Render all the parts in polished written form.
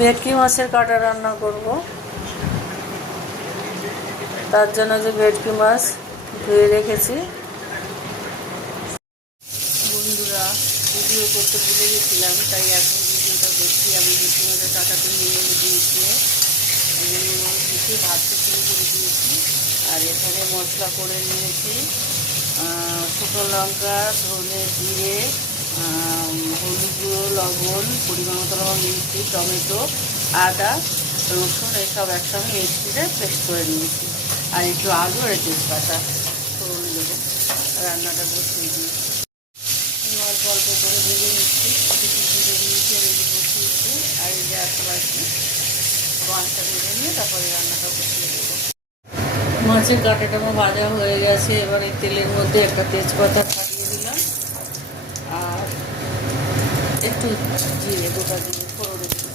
ভেটকি মাছের কাটা রান্না করব। তার জন্য যে ভেটকি মাছ ধুয়ে রেখেছি। বন্ধুরা, ভিডিও করতে ভুলে গেছিলাম, তাই এখন ভিডিওটা দেখছি। আমি ভেটকি মাছের কাটাতে নিয়ে দিয়েছি, ভাজতে শুরু করে দিয়েছি। আর এখানে মশলা করে নিয়েছি, শুকনো লঙ্কা, ধনে, জিরে, হলুদ গুঁড়ো, লবণ, পরিমাণ মতো লবণ, মিষ্টি, টমেটো, আদা, রসুন এসব একসঙ্গে মিক্সিতে পেস্ট করে নিয়েছি। আর একটু আলু আর তেজপাতা ফোড়ন দেবো। রান্নাটা বসিয়ে দিয়েছি, অল্প অল্প করে ভেজে নিচ্ছি। ভেজে নিয়েছি আর এই বসিয়েছি। আর এই যে আশেপাশে মাছটা ভেজে নিয়ে তারপরে রান্নাটা বসিয়ে দেবো। মাছের কাঁটাটা আমার ভাজা হয়ে গেছে। এবার এই তেলের মধ্যে একটা তেজপাতা ছাড়িয়ে দিলাম আর একটু জিরে, গোটা জিরে ফোড়নে দিলাম।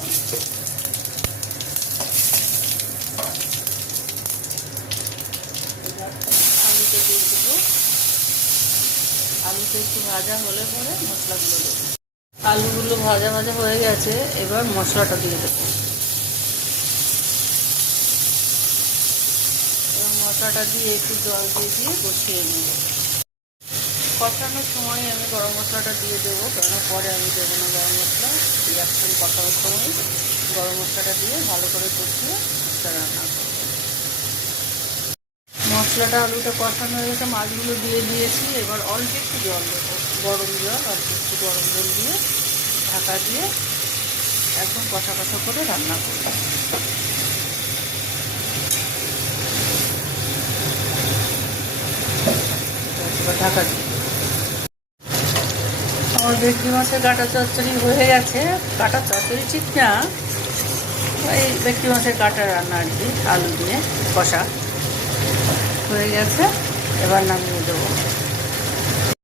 আলুটা দিয়ে দেবো। আলুটা একটু ভাজা হলে পরে মশলাগুলো দেবো। আলুগুলো ভাজা ভাজা হয়ে গেছে, এবার মশলাটা দিয়ে দেবো। এবার মশলাটা দিয়ে একটু জল দিয়ে বসিয়ে নেব। কষানোর সময় আমি গরম মশলাটা দিয়ে দেবো, কেন পরে আমি দেবো না গরম মশলা। একসঙ্গে কষানোর সময় গরম মশলাটা দিয়ে ভালো করে কষিয়ে রান্না করবো। মশলাটা আলুটা কষানো হয়ে গেছে, মাছগুলো দিয়ে দিয়েছি। এবার অল্প একটু জল দেবো, গরম জল, অল্প একটু গরম জল দিয়ে ঢাকা দিয়ে একদম কষা কষা করে রান্না করবো। ঢাকা দিয়ে আমার ভেটকি মাছের কাটা চচ্চড়ি হয়ে গেছে। কাটা চচ্চড়ি ঠিক না, এই ভেটকি মাছের কাটা রান্না আর কি, আলু দিয়ে কষা হয়ে গেছে। এবার নামিয়ে দেবো।